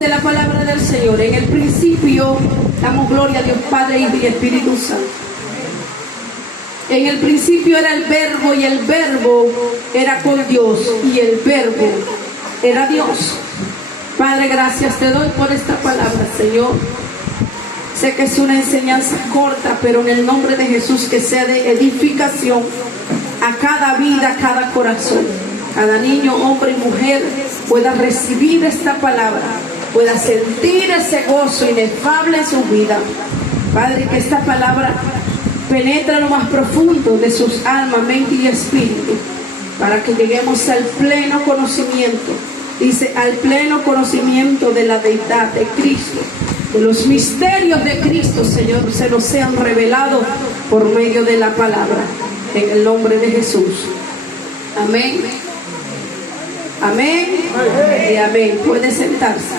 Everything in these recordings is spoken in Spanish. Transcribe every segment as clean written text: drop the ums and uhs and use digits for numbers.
De la palabra del Señor. En el principio damos gloria a Dios Padre, Hijo y Espíritu Santo. En el principio era el verbo, y el verbo era con Dios, y el verbo era Dios. Padre, gracias te doy por esta palabra, Señor. Sé que es una enseñanza corta, pero en el nombre de Jesús que sea de edificación a cada vida, a cada corazón. Cada niño, hombre y mujer pueda recibir esta palabra, pueda sentir ese gozo inefable en su vida. Padre, que esta palabra penetre lo más profundo de sus almas, mente y espíritu, para que lleguemos al pleno conocimiento, dice, al pleno conocimiento de la deidad de Cristo, de los misterios de Cristo, Señor, se nos sean revelados por medio de la palabra, en el nombre de Jesús. Amén. Amén y amén. Puede sentarse.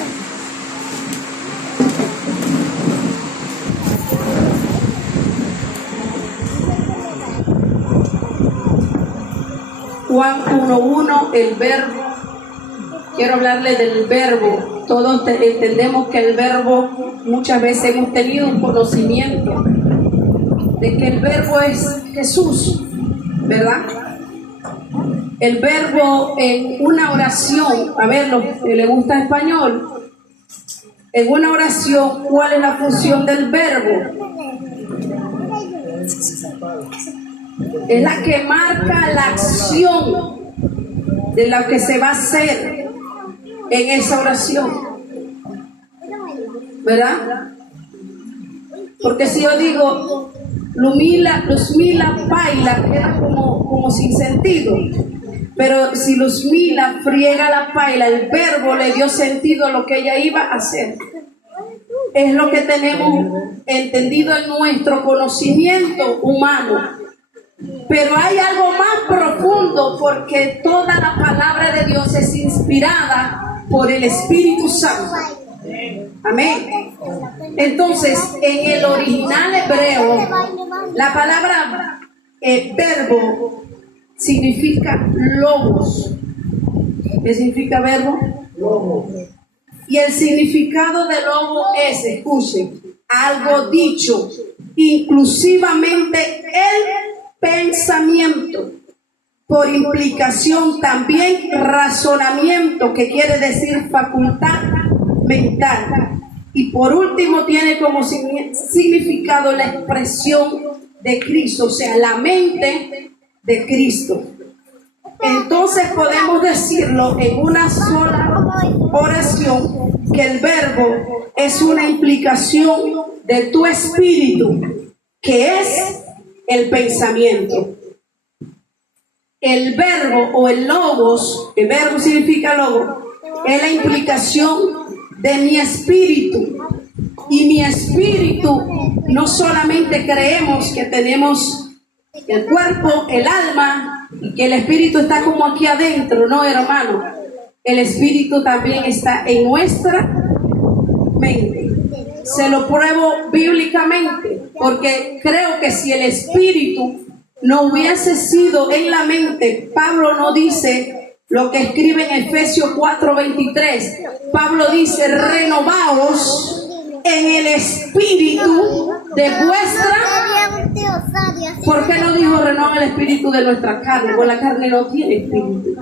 Juan 1:1, el verbo. Quiero hablarle del verbo. Todos entendemos que el verbo, muchas veces hemos tenido un conocimiento de que el verbo es Jesús, ¿verdad? El verbo en una oración, a ver, los que le gusta español, en una oración, ¿cuál es la función del verbo? Es la que marca la acción de lo que se va a hacer en esa oración, ¿verdad? Porque si yo digo Lumila, baila, queda como sin sentido. Pero si Luzmila friega la paila, el verbo le dio sentido a lo que ella iba a hacer. Es lo que tenemos entendido en nuestro conocimiento humano. Pero hay algo más profundo, porque toda la palabra de Dios es inspirada por el Espíritu Santo. Amén. Entonces, en el original hebreo, la palabra verbo significa logos. ¿Qué significa verbo? Logos. Y el significado de logo es, escuchen, algo dicho, inclusivamente el pensamiento, por implicación también razonamiento, que quiere decir facultad mental, y por último tiene como significado la expresión de Cristo, o sea, la mente de Cristo. Entonces podemos decirlo en una sola oración, que el verbo es una implicación de tu espíritu, que es el pensamiento. El verbo o el logos, el verbo significa logo, es la implicación de mi espíritu. Y mi espíritu, no solamente creemos que tenemos el cuerpo, el alma, y que el espíritu está como aquí adentro, no, hermano. El espíritu también está en nuestra mente. Se lo pruebo bíblicamente, porque creo que si el espíritu no hubiese sido en la mente, Pablo no dice lo que escribe en Efesios 4:23. Pablo dice: renovaos en el espíritu de vuestra. ¿Por qué no dijo renueva el espíritu de nuestra carne? Porque la carne no tiene espíritu.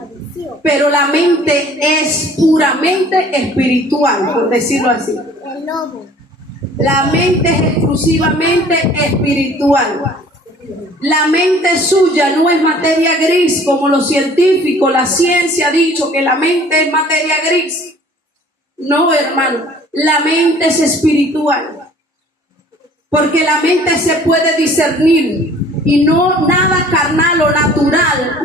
Pero la mente es puramente espiritual, por decirlo así. La mente es exclusivamente espiritual. La mente suya no es materia gris, como los científicos, la ciencia ha dicho que la mente es materia gris. No, hermano, la mente es espiritual. Porque la mente se puede discernir, y no nada carnal o natural,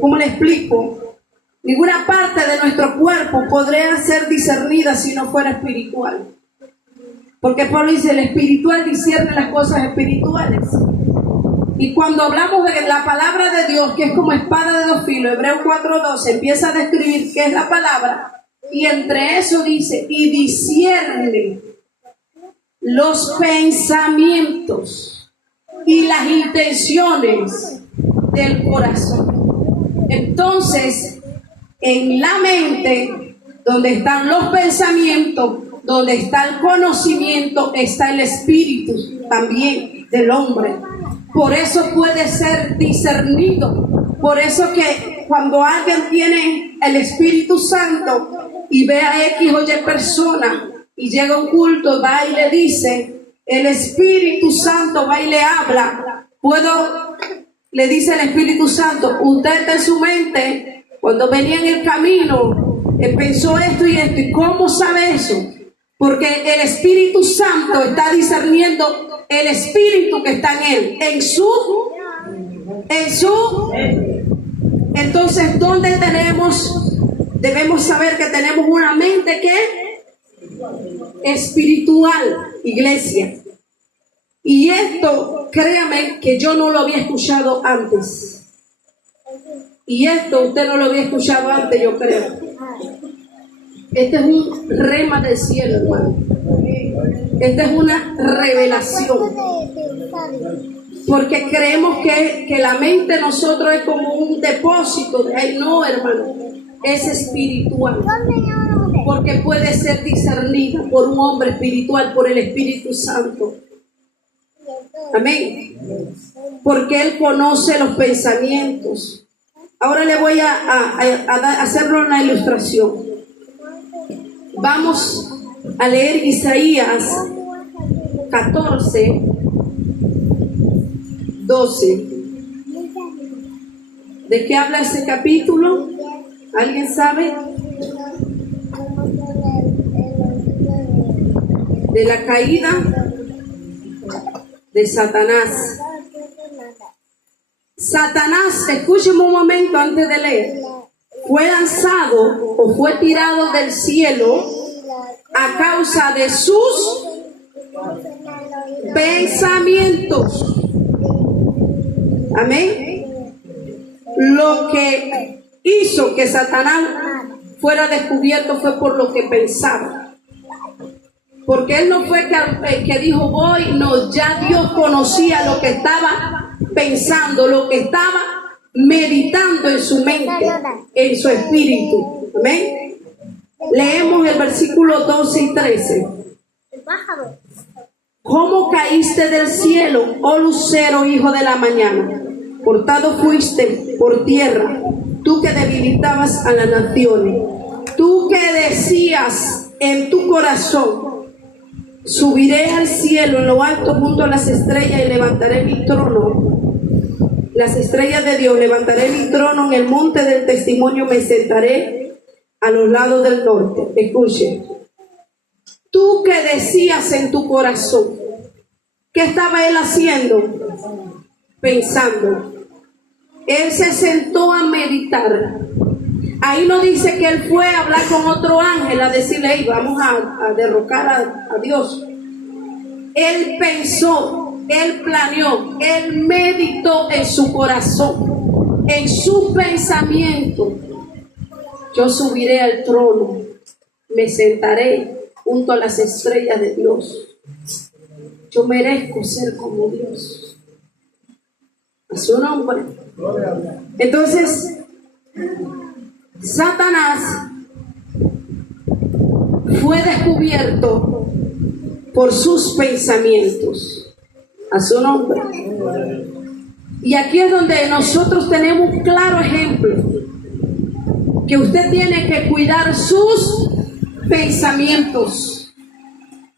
¿cómo le explico? Ninguna parte de nuestro cuerpo podría ser discernida si no fuera espiritual. Porque Pablo dice: el espiritual discierne las cosas espirituales. Y cuando hablamos de la palabra de Dios, que es como espada de dos filos, Hebreos 4:12 empieza a describir qué es la palabra, y entre eso dice: y discierne los pensamientos y las intenciones del corazón. Entonces, en la mente Donde están los pensamientos, donde está el conocimiento, está el espíritu también del hombre. Por eso puede ser discernido. Por eso que cuando alguien tiene el Espíritu Santo y ve a X o Y persona y llega a un culto, va y le dice, el Espíritu Santo va y le habla. Le dice el Espíritu Santo, usted está en su mente, cuando venía en el camino, pensó esto y esto. ¿Y cómo sabe eso? Porque el Espíritu Santo está discerniendo el espíritu que está en él, entonces, ¿dónde debemos saber que tenemos una mente que espiritual, iglesia? Y esto, créame que yo no lo había escuchado antes. Y esto usted no lo había escuchado antes, yo creo. Este es un rema del cielo, hermano. Esta es una revelación. Porque creemos que la mente de nosotros es como un depósito. No, hermano. Es espiritual. Porque puede ser discernida por un hombre espiritual, por el Espíritu Santo. Amén. Porque Él conoce los pensamientos. Ahora le voy a hacerle una ilustración. Vamos a leer Isaías 14, 12. ¿De qué habla ese capítulo? ¿Alguien sabe? De la caída de Satanás. Satanás, escúcheme un momento antes de leer. Fue lanzado o fue tirado del cielo a causa de sus pensamientos. Amén. Lo que hizo que Satanás fuera descubierto fue por lo que pensaba. Porque él no fue que dijo voy, no, ya Dios conocía lo que estaba pensando, lo que estaba meditando en su mente, en su espíritu. Amén. Leemos el versículo 12 y 13. ¿Cómo caíste del cielo, oh lucero, hijo de la mañana? Cortado fuiste por tierra, tú que debilitabas a las naciones. Tú que decías en tu corazón, subiré al cielo en lo alto junto a las estrellas y levantaré mi trono. Las estrellas de Dios, levantaré mi trono en el monte del testimonio, me sentaré a los lados del norte. Escuche. Tú que decías en tu corazón, ¿qué estaba él haciendo? Pensando. Él se sentó a meditar. Ahí no dice que él fue a hablar con otro ángel, a decirle, hey, vamos a derrocar a Dios. Él pensó, él planeó, él meditó en su corazón, en su pensamiento. Yo subiré al trono, me sentaré junto a las estrellas de Dios. Yo merezco ser como Dios. A su nombre. Entonces, Satanás fue descubierto por sus pensamientos. A su nombre. Y aquí es donde nosotros tenemos un claro ejemplo, que usted tiene que cuidar sus pensamientos,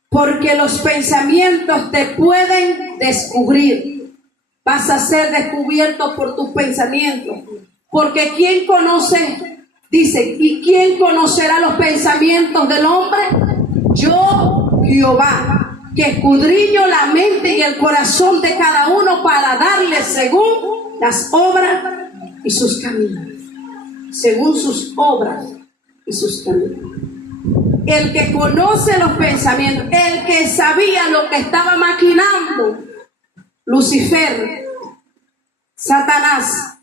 porque los pensamientos te pueden descubrir. Vas a ser descubierto por tus pensamientos, porque ¿quién conoce? Dice, ¿y quién conocerá los pensamientos del hombre? Yo, Jehová, que escudriño la mente y el corazón de cada uno para darle según las obras y sus caminos. Según sus obras y sus caminos. El que conoce los pensamientos, el que sabía lo que estaba maquinando Lucifer, Satanás,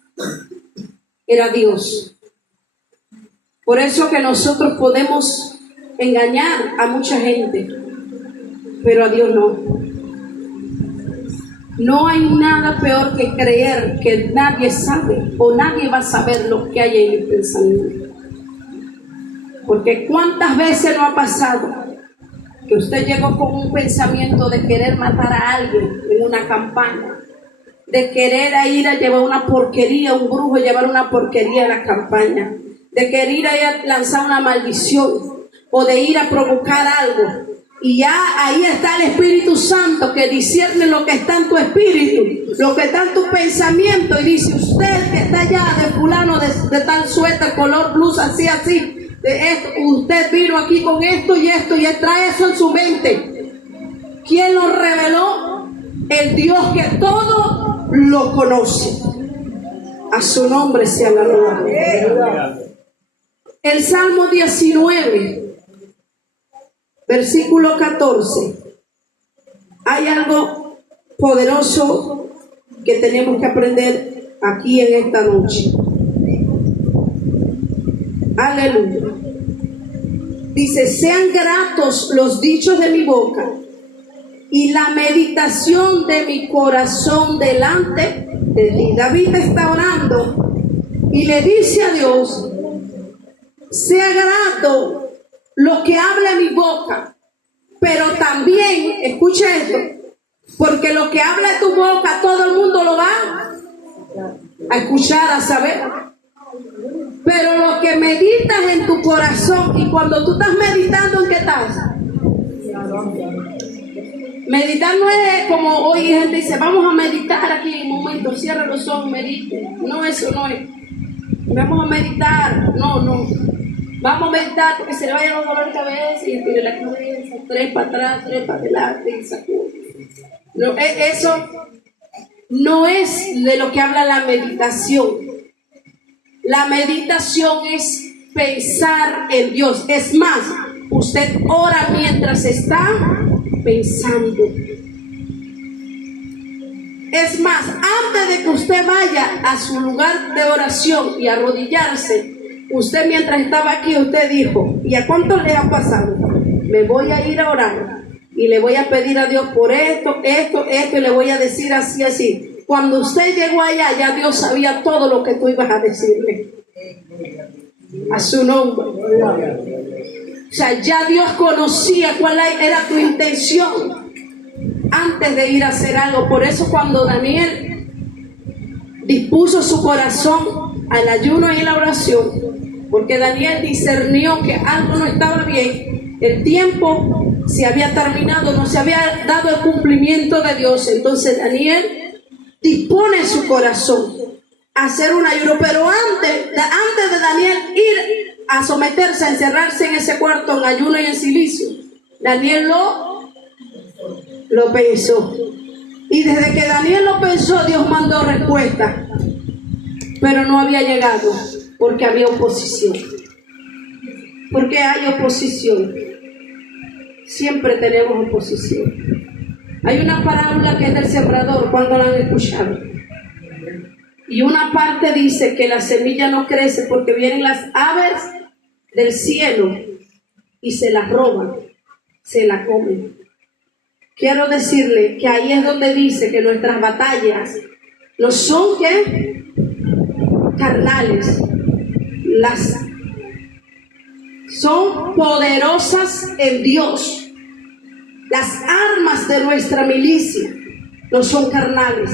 era Dios. Por eso que nosotros podemos engañar a mucha gente, pero a Dios no. No hay nada peor que creer que nadie sabe o nadie va a saber lo que hay en el pensamiento. Porque cuántas veces no ha pasado que usted llegó con un pensamiento de querer matar a alguien en una campaña, de querer ir a llevar una porquería, un brujo llevar una porquería a la campaña, de querer ir a lanzar una maldición o de ir a provocar algo. Y ya ahí está el Espíritu Santo que discierne lo que está en tu espíritu, lo que está en tu pensamiento, y dice: usted que está allá de fulano de tal suéter, color blusa, así, de esto, usted vino aquí con esto y trae eso en su mente. ¿Quién lo reveló? El Dios que todo lo conoce. A su nombre sea la gloria. El Salmo 19, versículo 14. Hay algo poderoso que tenemos que aprender aquí en esta noche. Aleluya. Dice: sean gratos los dichos de mi boca y la meditación de mi corazón delante de ti. David está orando y le dice a Dios: sea grato lo que habla mi boca, pero también, escucha esto, porque lo que habla de tu boca todo el mundo lo va a escuchar, a saber. Pero lo que meditas en tu corazón, y cuando tú estás meditando, ¿en qué estás? Meditar no es como hoy gente dice: vamos a meditar aquí en un momento, cierra los ojos, medite. No, eso no es. Vamos a meditar, no. Vamos a meditar porque se le vayan los dolores de cabeza y estire la cabeza, tres para atrás, tres para adelante y sacude. No, eso no es de lo que habla la meditación. La meditación es pensar en Dios. Es más, usted ora mientras está pensando. Es más, antes de que usted vaya a su lugar de oración y arrodillarse, usted mientras estaba aquí, usted dijo: ¿y a cuántos le ha pasado? Me voy a ir a orar y le voy a pedir a Dios por esto, y le voy a decir así. Cuando usted llegó allá, ya Dios sabía todo lo que tú ibas a decirle. A su nombre. O sea, ya Dios conocía cuál era tu intención antes de ir a hacer algo. Por eso cuando Daniel dispuso su corazón al ayuno y la oración, porque Daniel discernió que algo no estaba bien, el tiempo se había terminado, no se había dado el cumplimiento de Dios. Entonces Daniel dispone su corazón a hacer un ayuno, pero antes de Daniel ir a someterse, a encerrarse en ese cuarto en ayuno y en silicio, Daniel lo pensó, y desde que Daniel lo pensó, Dios mandó respuesta, pero no había llegado porque había oposición. Porque hay oposición, siempre tenemos oposición. Hay una parábola que es del sembrador, cuando la han escuchado, y una parte dice que la semilla no crece porque vienen las aves del cielo y se la roban, se la comen. Quiero decirle que ahí es donde dice que nuestras batallas no son carnales, son poderosas en Dios. Las armas de nuestra milicia no son carnales,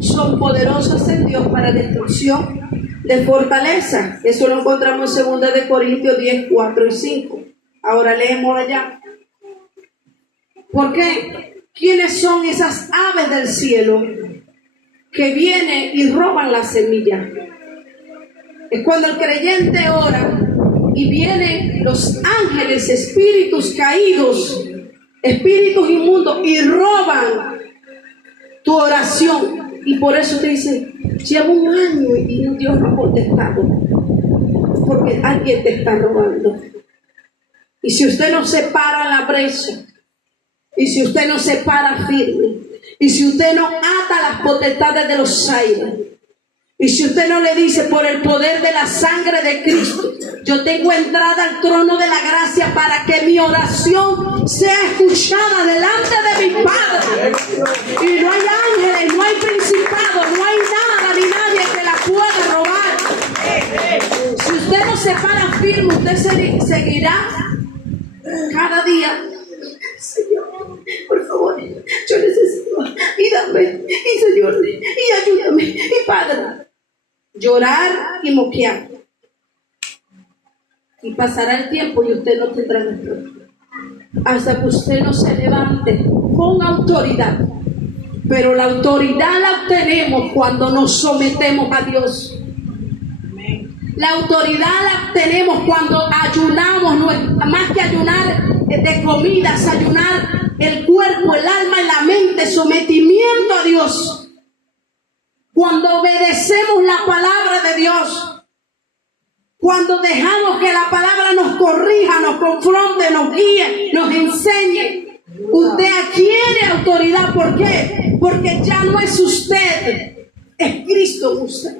son poderosas en Dios para destrucción de fortaleza. Eso lo encontramos en 2 Corintios 10, 4 y 5. Ahora leemos allá. ¿Por qué? ¿Quiénes son esas aves del cielo que vienen y roban la semilla? Es cuando el creyente ora y vienen los ángeles, espíritus caídos, espíritus inmundos, y roban tu oración. Y por eso te dice: llevo un año y Dios no ha contestado, porque alguien te está robando. Y si usted no se para la brecha, y si usted no se para firme, y si usted no ata las potestades de los aires, y si usted no le dice: por el poder de la sangre de Cristo, yo tengo entrada al trono de la gracia para que mi oración sea escuchada delante de mi Padre. Y no hay ángeles, no hay principados, no hay nada ni nadie que la pueda robar. Si usted no se para firme, usted usted seguirá cada día: Señor, por favor, yo necesito, y dame, y Señor, y ayúdame, y Padre. Llorar y moquear. Y pasará el tiempo y usted no tendrá respuesta. Hasta que usted no se levante con autoridad. Pero la autoridad la obtenemos cuando nos sometemos a Dios. La autoridad la obtenemos cuando ayunamos, más que ayunar de comidas, ayunar el cuerpo, el alma y la mente, sometimiento a Dios. Cuando obedecemos la palabra de Dios. Cuando dejamos que la palabra nos corrija, nos confronte, nos guíe, nos enseñe. Usted adquiere autoridad. ¿Por qué? Porque ya no es usted, es Cristo en usted.